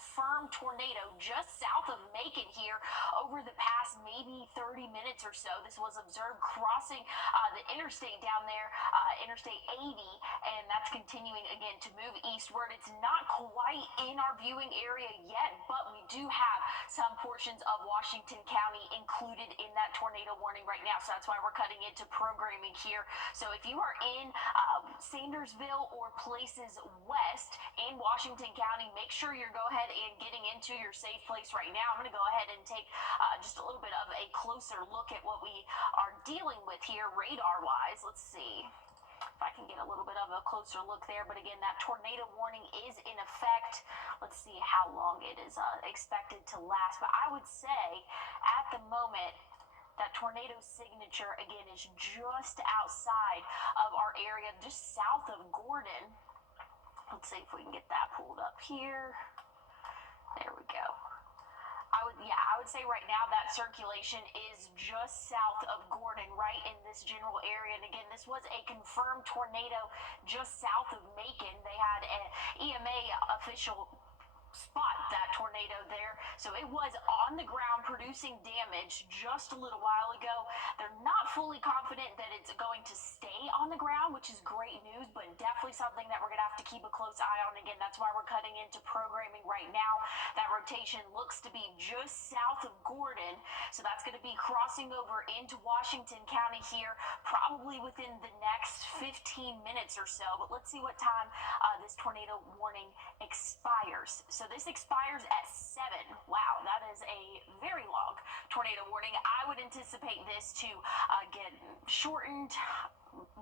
confirmed tornado just south of Macon here over the past maybe 30 minutes or so. This was observed crossing the interstate down there, Interstate 80, and that's continuing again to move eastward. It's not quite in our viewing area yet, but we do have some portions of Washington County included in that tornado warning right now, so that's why we're cutting into programming here. So if you are in Sandersville or places west in Washington County, make sure you're go ahead and getting into your safe place right now. I'm going to go ahead and take just a little bit of a closer look at what we are dealing with here radar-wise. Let's see if I can get a little bit of a closer look there. But again, that tornado warning is in effect. Let's see how long it is expected to last. But I would say at the moment, that tornado signature, again, is just outside of our area, just south of Gordon. Let's see if we can get that pulled up here. There we go. I would say right now that circulation is just south of Gordon, right in this general area. And again, this was a confirmed tornado just south of Macon. They had an EMA official spot that tornado there, so it was on the ground producing damage just a little while ago. They're not fully confident that it's going to stay on the ground, which is great news, but definitely something that we're gonna have to keep a close eye on. Again, that's why we're cutting into programming right now. That rotation looks to be just south of Gordon, so that's going to be crossing over into Washington County here probably within the next 15 minutes or so. But let's see what time this tornado warning expires. So this expires at 7. Wow, that is a very long tornado warning. I would anticipate this to get shortened.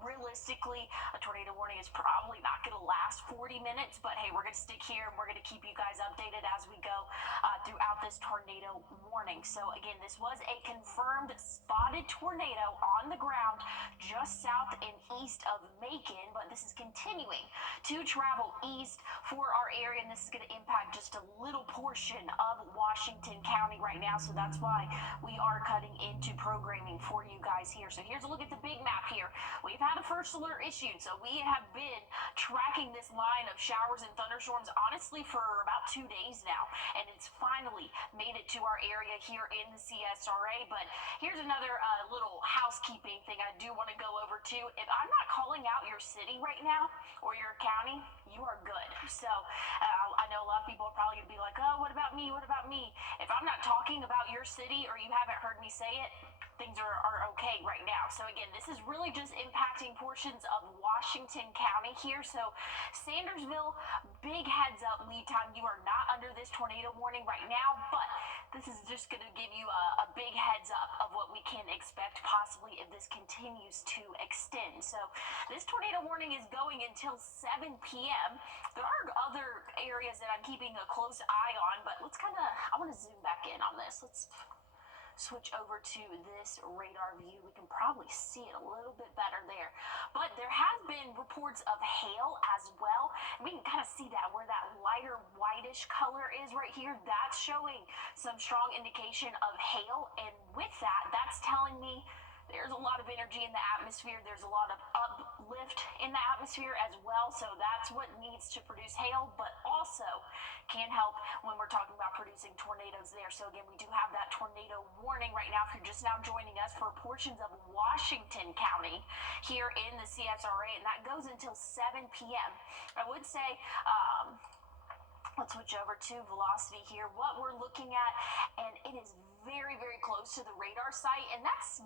Realistically, a tornado warning is probably not going to last 40 minutes, but hey, we're going to stick here and we're going to keep you guys updated as we go throughout this tornado warning. So again, this was a confirmed spotted tornado on the ground just south and east of Macon, but this is continuing to travel east for our area, and this is going to impact just a little portion of Washington County right now, so that's why we are cutting into programming for you guys here. So here's a look at the big map here. We've had a first alert issued, so we have been tracking this line of showers and thunderstorms honestly for about 2 days now, and it's finally made it to our area here in the CSRA. But here's another little housekeeping thing I do want to go over to. If I'm not calling out your city right now or your county, you are good. So I know a lot of people are probably going to be like, oh, what about me? What about me? If I'm not talking about your city or you haven't heard me say it, things are okay right now. So again, this is really just impacting portions of Washington County here. So Sandersville, big heads up lead time. You are not under this tornado warning right now, but this is just going to give you a big heads up of what we can expect possibly if this continues to extend. So this tornado warning is going until 7 p.m. There are other areas that I'm keeping a close eye on, but I want to zoom back in on this. Let's switch over to this radar view. We can probably see it a little bit better there. But there has been reports of hail as well. And we can kind of see that where that lighter whitish color is right here. That's showing some strong indication of hail. And with that, that's telling me there's a lot of energy in the atmosphere. There's a lot of uplift in the atmosphere as well. So that's what needs to produce hail, but also can help when we're talking about producing tornadoes there. So again, we do have that tornado warning right now. If you're just now joining us, for portions of Washington County here in the CSRA, and that goes until 7 p.m. I would say, let's switch over to velocity here. What we're looking at, and it is very, very close to the radar site, and that's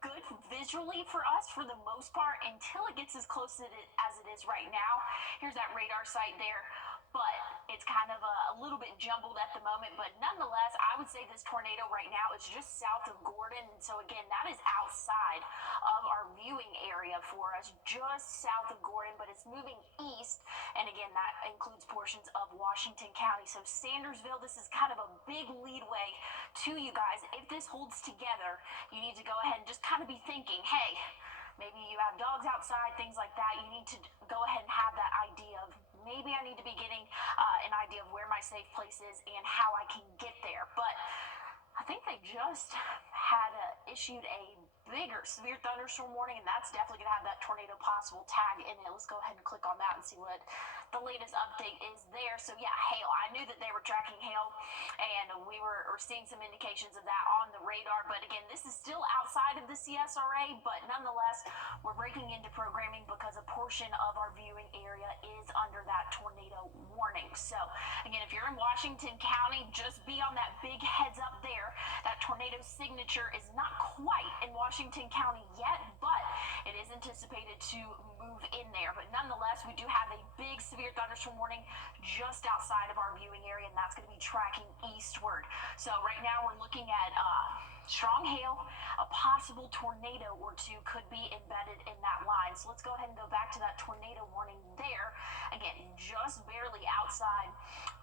good visually for us for the most part until it gets as close as it is right now. Here's that radar site there, but it's kind of a little bit jumbled at the moment. But nonetheless, I would say this tornado right now is just south of Gordon, and so again, that is outside of our viewing area for us, just south of Gordon, but it's moving east, and again, that includes portions of Washington County. So Sandersville, this is kind of a big leadway to you guys. If this holds together, you need to go ahead and just kind of be thinking, hey, maybe you have dogs outside, things like that. You need to go ahead and have that idea of maybe I need to be getting an idea of where my safe place is and how I can get there. But I think they just had issued a bigger severe thunderstorm warning, and that's definitely going to have that tornado possible tag in it. Let's go ahead and click on that and see what the latest update is there. So yeah, hail. I knew that they were tracking hail, and we were seeing some indications of that on the radar. But again, this is still outside of the CSRA, but nonetheless, we're breaking into programming because a portion of our viewing area is under that tornado warning. So again, if you're in Washington County, just be on that big heads up there. That tornado signature is not quite in Washington County yet, but it is anticipated to move in there. But nonetheless, we do have a big severe thunderstorm warning just outside of our viewing area, and that's going to be tracking eastward. So right now we're looking at strong hail, a possible tornado or two could be embedded in that line. So let's go ahead and go back to that tornado warning there. Again, just barely outside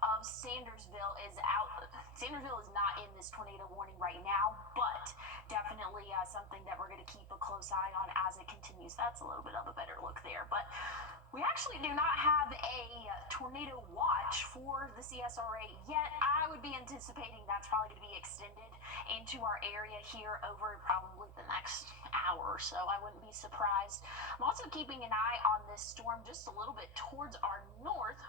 of Sandersville is out. Sandersville is not in this tornado warning right now, but definitely something that we're going to keep a close eye on as it continues. That's a little bit of a better look there, but we actually do not have a tornado watch for the CSRA yet. I would be anticipating that's probably going to be extended into our area here over probably the next hour or so. I wouldn't be surprised. I'm also keeping an eye on this storm just a little bit towards our north,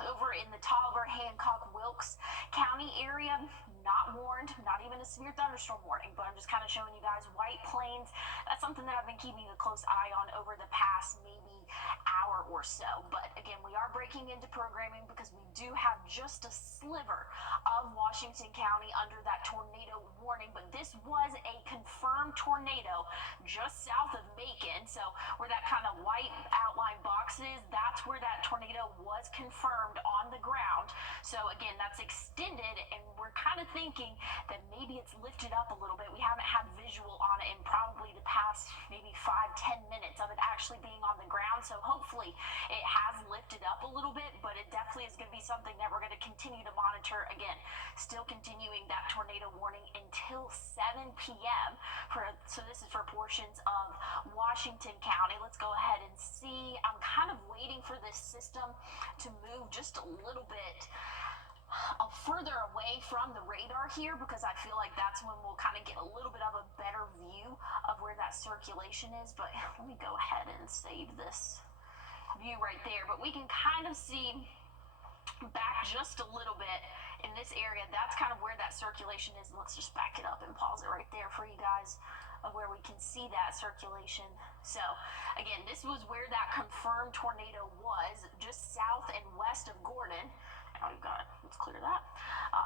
over in the Tolliver, Hancock, Wilkes County area. Not warned, not even a severe thunderstorm warning, but I'm just kind of showing you guys White Plains. That's something that I've been keeping a close eye on over the past maybe hour or so. But again, we are breaking into programming because we do have just a sliver of Washington County under that tornado warning, but this was a confirmed tornado just south of Macon. So where that kind of white outline box is, that's where that tornado was confirmed on the ground. So again, that's extended, and we're kind of thinking that maybe it's lifted up a little bit. We haven't had visual on it in probably the past maybe 5-10 minutes of it actually being on the ground. So hopefully it has lifted up a little bit, but it definitely is going to be something that we're going to continue to monitor. Again, still continuing that tornado warning until 7 p.m. So this is for portions of Washington County. Let's go ahead and see. I'm kind of waiting for this system to move just a little bit further away from the radar here, because I feel like that's when we'll kind of get a little bit of a better view of where that circulation is. But let me go ahead and save this view right there. But we can kind of see back just a little bit in this area. That's kind of where that circulation is. Let's just back it up and pause it right there for you guys, of where we can see that circulation. So again, this was where that confirmed tornado was, just south and west of Gordon. Now we've got, let's clear that,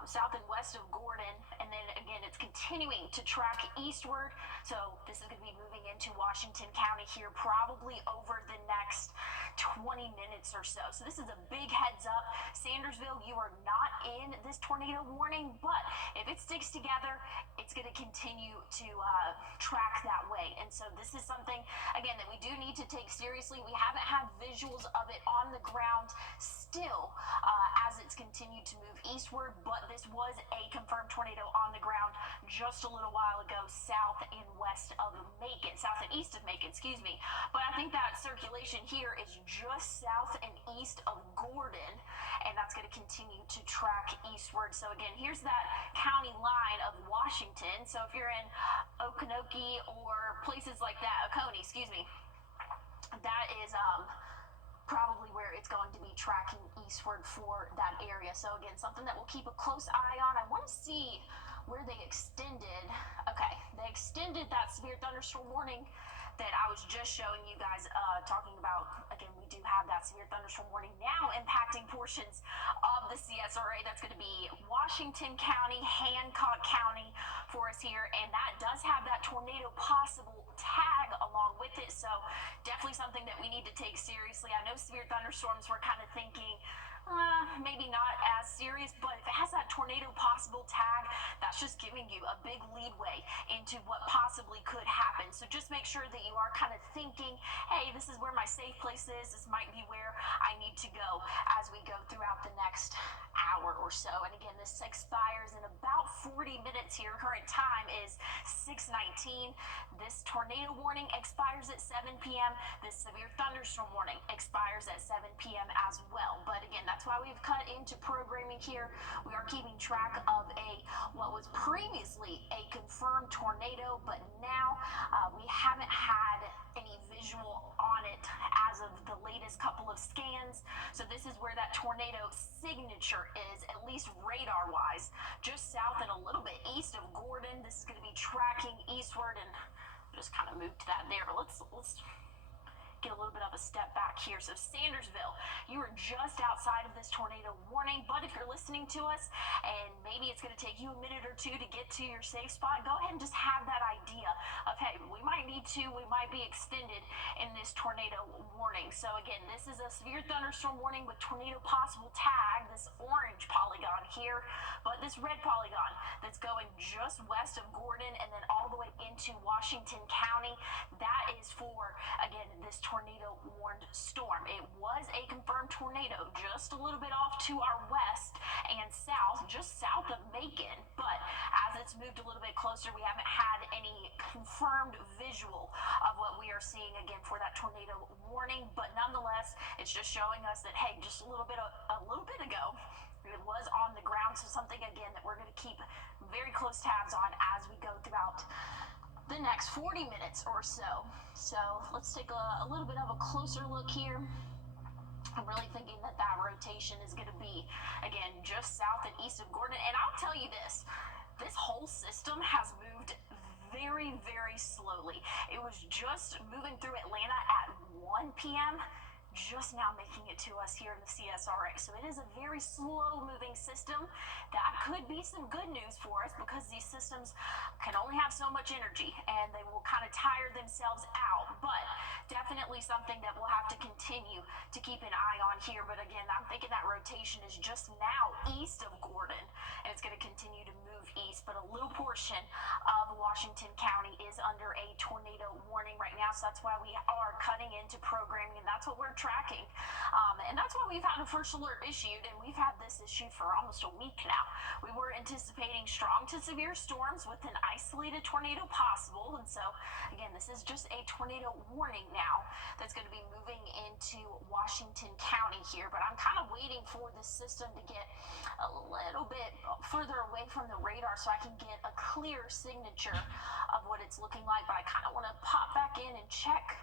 south and west of Gordon, and then again it's continuing to track eastward. So this is going to be moving into Washington County here probably over the next 20 minutes or so. So this is a big heads up. Sandersville, you are not in this tornado warning, but if it sticks together, it's going to continue to track that way. And so this is something, again, that we do need to take seriously. We haven't had visuals of it on the ground still as it's continued to move eastward, but this was a confirmed tornado on the ground just a little while ago, south and west of Macon, south and east of Macon, excuse me. But I think that circulation here is just south and east of Gordon, and that's going to continue to track eastward. So again, here's that county line of Washington. So if you're in Okanokie or places like that, Oconee, excuse me, that is probably where it's going to be tracking eastward for that area. So again, something that we'll keep a close eye on. I want to see where they extended. Okay, they extended that severe thunderstorm warning that I was just showing you guys, talking about. Again, we do have that severe thunderstorm warning now impacting portions of the CSRA. That's going to be Washington County, Hancock County for us here, and that does have that tornado possible tag along with it. So definitely something that we need to take seriously. I know severe thunderstorms, we're kind of thinking maybe not as serious, but if it has that tornado possible tag, that's just giving you a big leadway into what possibly could happen. So just make sure that you are kind of thinking, hey, this is where my safe place is. This might be where I need to go as we go throughout the next hour or so. And again, this expires in about 40 minutes here. Current time is 6:19. This tornado warning expires at 7 p.m. This severe thunderstorm warning expires at 7 p.m. as well. But again, that's why we've cut into programming here. We are keeping keeping track of what was previously a confirmed tornado, but now we haven't had any visual on it as of the latest couple of scans. So this is where that tornado signature is, at least radar-wise, just south and a little bit east of Gordon. This is going to be tracking eastward, and just kind of move to that there. Let's get a little bit of a step back here. So Sandersville, you are just outside of this tornado warning, but if you're listening to us and maybe it's going to take you a minute or two to get to your safe spot, go ahead and just have that idea of, hey, we might be extended in this tornado warning. So again, this is a severe thunderstorm warning with tornado possible tag, this orange polygon here, but this red polygon that's going just west of Gordon and then all the way into Washington County, that is for, again, this tornado warned storm. It was a confirmed tornado just a little bit off to our west and south, just south of Macon, but as it's moved a little bit closer, we haven't had any confirmed visual of what we are seeing again for that tornado warning, but nonetheless, it's just showing us that, hey, just a little bit ago, it was on the ground, so something again that we're going to keep very close tabs on as we go throughout the next 40 minutes or so. So let's take a little bit of a closer look here. I'm really thinking that rotation is going to be, again, just south and east of Gordon. And I'll tell you this whole system has moved very, very slowly. It was just moving through Atlanta at 1 p.m., just now making it to us here in the CSRA. So it is a very slow moving system. That could be some good news for us because these systems can only have so much energy and they will kind of tire themselves out, but definitely something that we'll have to continue to keep an eye on here. But again, I'm thinking that rotation is just now east of Gordon and it's going to continue to move east, but a little portion of Washington County is under a tornado warning right now. So that's why we are cutting into programming, and that's what we're tracking. And that's why we've had a first alert issued, and we've had this issued for almost a week now. We were anticipating strong to severe storms with an isolated tornado possible, and so again, this is just a tornado warning now that's going to be moving into Washington County here, but I'm kind of waiting for this system to get a little bit further away from the radar so I can get a clear signature of what it's looking like. But I kind of want to pop back in and check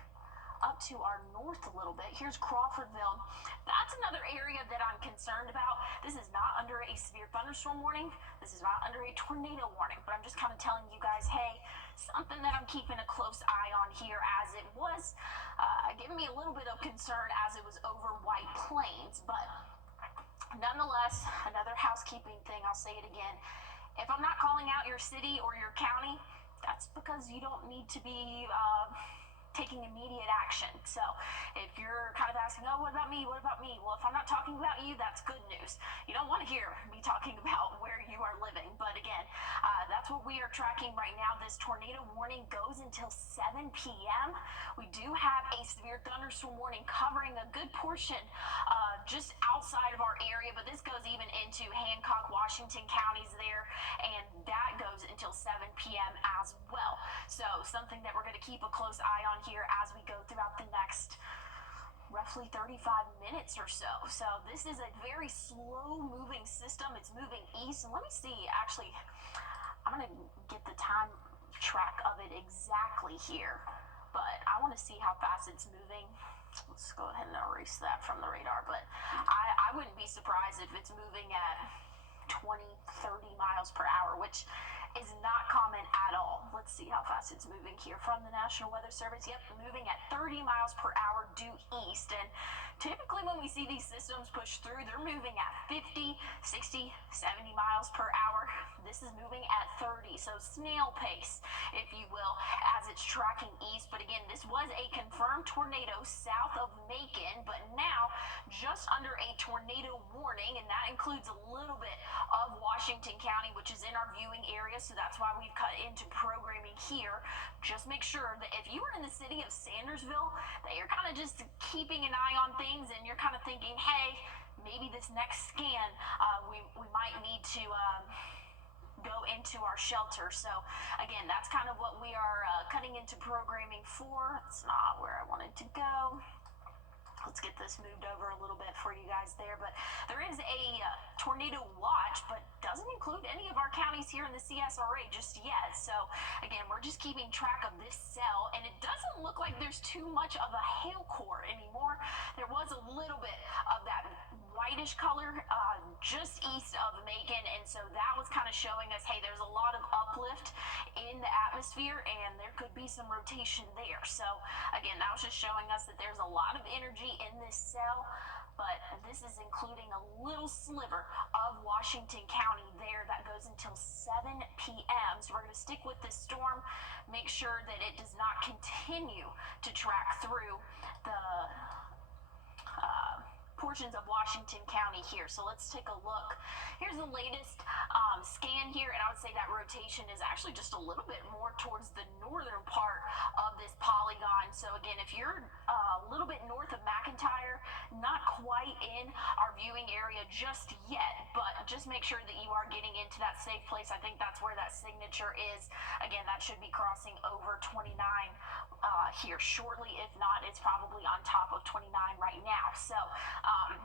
up to our north a little bit. Here's Crawfordville. That's another area that I'm concerned about. This is not under a severe thunderstorm warning. This is not under a tornado warning, but I'm just kind of telling you guys, hey, something that I'm keeping a close eye on here, as it was giving me a little bit of concern as it was over White Plains. But nonetheless, another housekeeping thing, I'll say it again. If I'm not calling out your city or your county, that's because you don't need to be taking immediate action. So if you're kind of asking, oh, what about me? What about me? Well, if I'm not talking about you, that's good news. You don't want to hear me talking about where you are living. But again, that's what we are tracking right now. This tornado warning goes until 7 p.m. We do have a severe thunderstorm warning covering a good portion just outside of our area, but this goes even into Hancock, Washington counties there, and that goes until 7 p.m. as well. So something that we're going to keep a close eye on here as we go throughout the next roughly 35 minutes or so. So this is a very slow moving system. It's moving east, and let me see, actually, I'm going to get the time track of it exactly here, but I want to see how fast it's moving. Let's go ahead and erase that from the radar, but I wouldn't be surprised if it's moving at 20, 30 miles per hour, which is not common at all. Let's see how fast it's moving here from the National Weather Service. Yep, moving at 30 miles per hour due east. And typically when we see these systems push through, they're moving at 50, 60, 70 miles per hour. This is moving at 30, so snail pace, if you will, as it's tracking east. But again, this was a confirmed tornado south of Macon, but now just under a tornado warning, and that includes a little bit of Washington County, which is in our viewing area. So that's why we've cut into programming here. Just make sure that if you are in the city of Sandersville, that you're kind of just keeping an eye on things and you're kind of thinking, hey, maybe this next scan, we might need to go into our shelter. So again, that's kind of what we are cutting into programming for. It's not where I wanted to go. Let's get this moved over a little bit for you guys there. But there is a tornado watch, but doesn't include any of our counties here in the CSRA just yet. So again, we're just keeping track of this cell, and it doesn't look like there's too much of a hail core anymore. There was a little bit of that whitish color just east of Macon, and so that was kind of showing us, hey, there's a lot of uplift in the atmosphere, and there could be some rotation there. So again, that was just showing us that there's a lot of energy in this cell, but this is including a little sliver of Washington County there that goes until 7 p.m. So we're going to stick with this storm, make sure that it does not continue to track through the portions of Washington County here. So let's take a look. Here's the latest scan here, and I would say that rotation is actually just a little bit more towards the northern part of this polygon. So again, if you're a little bit north of McIntyre, not quite in our viewing area just yet, but just make sure that you are getting into that safe place. I think that's where that signature is. Again, that should be crossing over 29 here shortly. If not, it's probably on top of 29 right now. So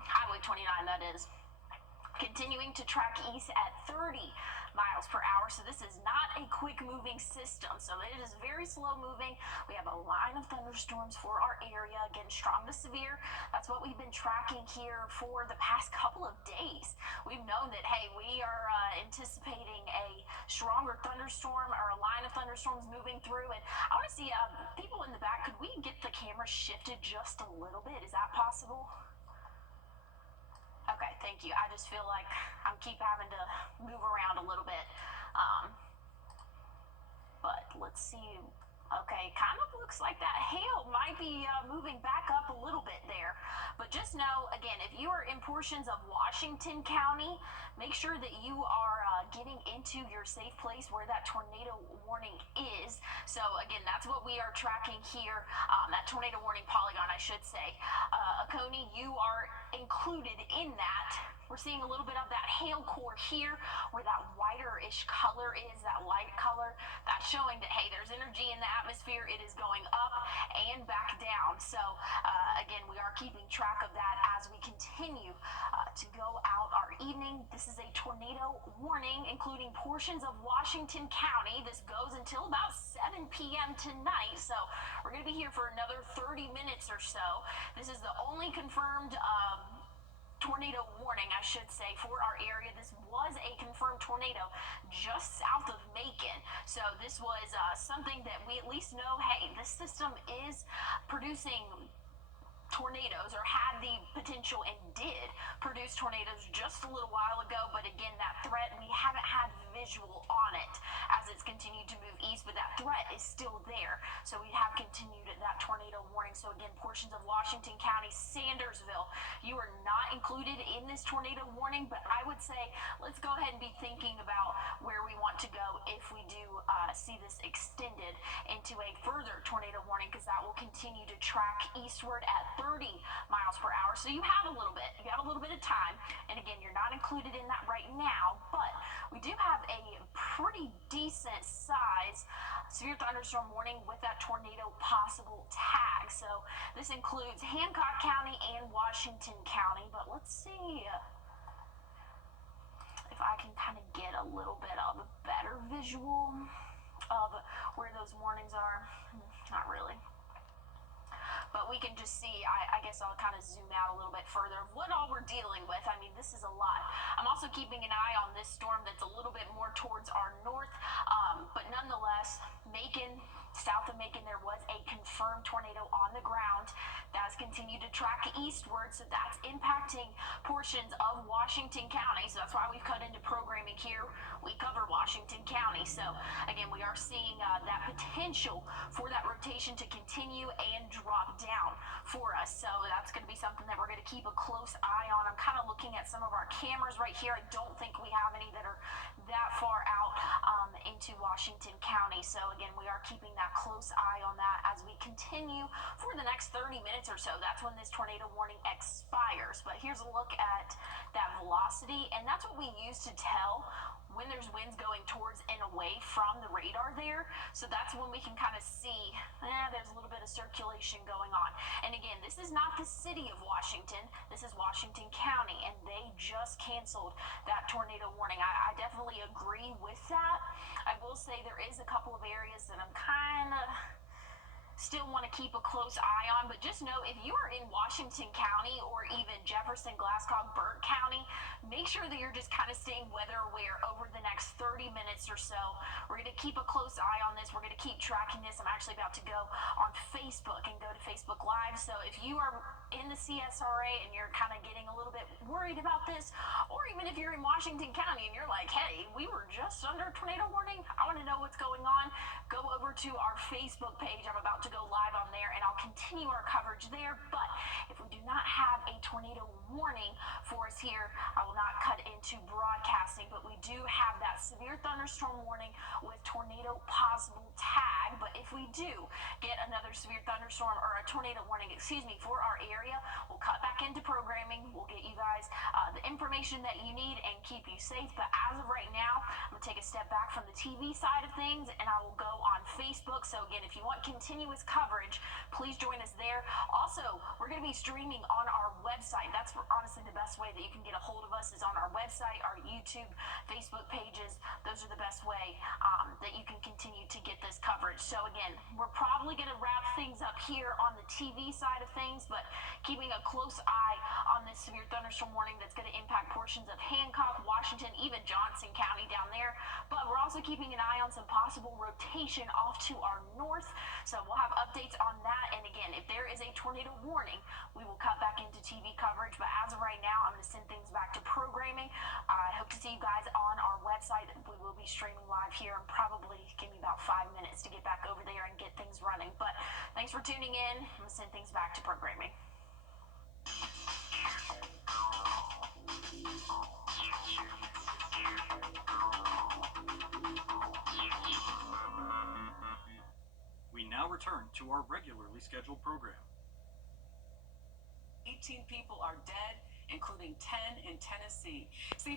Highway 29, that is. Continuing to track east at 30 miles per hour. So this is not a quick moving system. So it is very slow moving. We have a line of thunderstorms for our area. Again, strong to severe. That's what we've been tracking here for the past couple of days. We've known that, hey, we are anticipating a stronger thunderstorm or a line of thunderstorms moving through. And I want to see people in the back, could we get the camera shifted just a little bit? Is that possible? Okay, thank you. I just feel like I'm keep having to move around a little bit. But let's see. Okay, kind of looks like that hail might be moving back up a little bit there. But just know, again, if you are in portions of Washington County, make sure that you are getting into your safe place where that tornado warning is. So again, that's what we are tracking here, that tornado warning polygon, I should say. Oconee, you are included in that. We're seeing a little bit of that hail core here where that whiter-ish color is, that light color. That's showing that, hey, there's energy in the atmosphere. It is going up and back down. So, again, we are keeping track of that as we continue to go out our evening. This is a tornado warning, including portions of Washington County. This goes until about 7 p.m. tonight. So we're going to be here for another 30 minutes or so. This is the only confirmed tornado warning, I should say, for our area. This was a confirmed tornado just south of Macon. So this was something that we at least know, hey, this system is producing tornadoes, or had the potential and did produce tornadoes just a little while ago. But again, that threat, we haven't had visual on it as it's continued to move east, but that threat is still there. So we have continued that tornado warning. So again, portions of Washington County, Sandersville, you are not included in this tornado warning, but I would say let's go ahead and be thinking about where we want to go if we do see this extended into a further tornado warning, because that will continue to track eastward at 30 miles per hour. So you have a little bit of time. And again, you're not included in that right now, but we do have a pretty decent size severe thunderstorm warning with that tornado possible tag. So this includes Hancock County and Washington County, but let's see if I can kind of get a little bit of a better visual of where those warnings are. Not really. But we can just see, I guess I'll kind of zoom out a little bit further of what all we're dealing with. I mean, this is a lot. I'm also keeping an eye on this storm that's a little bit more towards our north. But nonetheless, Macon, south of Macon, there was a confirmed tornado on the ground that's continued to track eastward. So that's impacting portions of Washington County. So that's why we've cut into programming here. We cover Washington County. So again, we are seeing that potential for that rotation to continue and drop down for us. So that's going to be something that we're going to keep a close eye on. I'm kind of looking at some of our cameras right here. I don't think we have any that are that far out into Washington County. So again, we are keeping that close eye on that as we continue for the next 30 minutes or so. That's when this tornado warning expires. But here's a look at that velocity, and that's what we use to tell when there's winds going towards and away from the radar there. So that's when we can kind of see there's a little bit of circulation going on. And again, this is not the city of Washington. This is Washington County, and they just canceled that tornado warning. I definitely agree with that. I will say there is a couple of areas that I'm kind of still want to keep a close eye on, but just know if you are in Washington County or even Jefferson, Glasscock, Burke County, make sure that you're just kind of staying weather aware over the next 30 minutes or so. We're going to keep a close eye on this. We're going to keep tracking this. I'm actually about to go on Facebook and go to Facebook Live. So if you are in the CSRA and you're kind of getting a little bit worried about this, or even if you're in Washington County and you're like, hey, we were just under tornado warning, I want to know what's going on, go over to our Facebook page. I'm about to go live on there and I'll continue our coverage there. But if we do not have a tornado warning for us here, I will not cut into broadcasting, but we do have that severe thunderstorm warning with tornado possible tag. But if we do get another severe thunderstorm or a tornado warning, for our area, we'll cut back into programming. We'll get you guys the information that you need and keep you safe. But as of right now, I'm going to take a step back from the TV side of things and I will go on Facebook. So again, if you want continuous coverage, please join us there. Also, we're going to be streaming on our website. That's honestly the best way that you can get a hold of us is on our website, our YouTube, Facebook pages. Those are the best way that you can continue to get this coverage. So again, we're probably going to wrap things up here on the TV side of things, but keeping a close eye on this severe thunderstorm warning that's going to impact portions of Hancock, Washington, even Johnson County down there. But we're also keeping an eye on some possible rotation off to our north. So we'll have updates on that. And again, if there is a tornado warning, we will cut back into TV coverage. But as of right now, I'm going to send things back to programming. I hope to see you guys on our website. We will be streaming live here and probably give me about 5 minutes to get back over there and get things running. But thanks for tuning in. I'm going to send things back to programming. We now return to our regularly scheduled program. 18 people are dead, including 10 in Tennessee. See,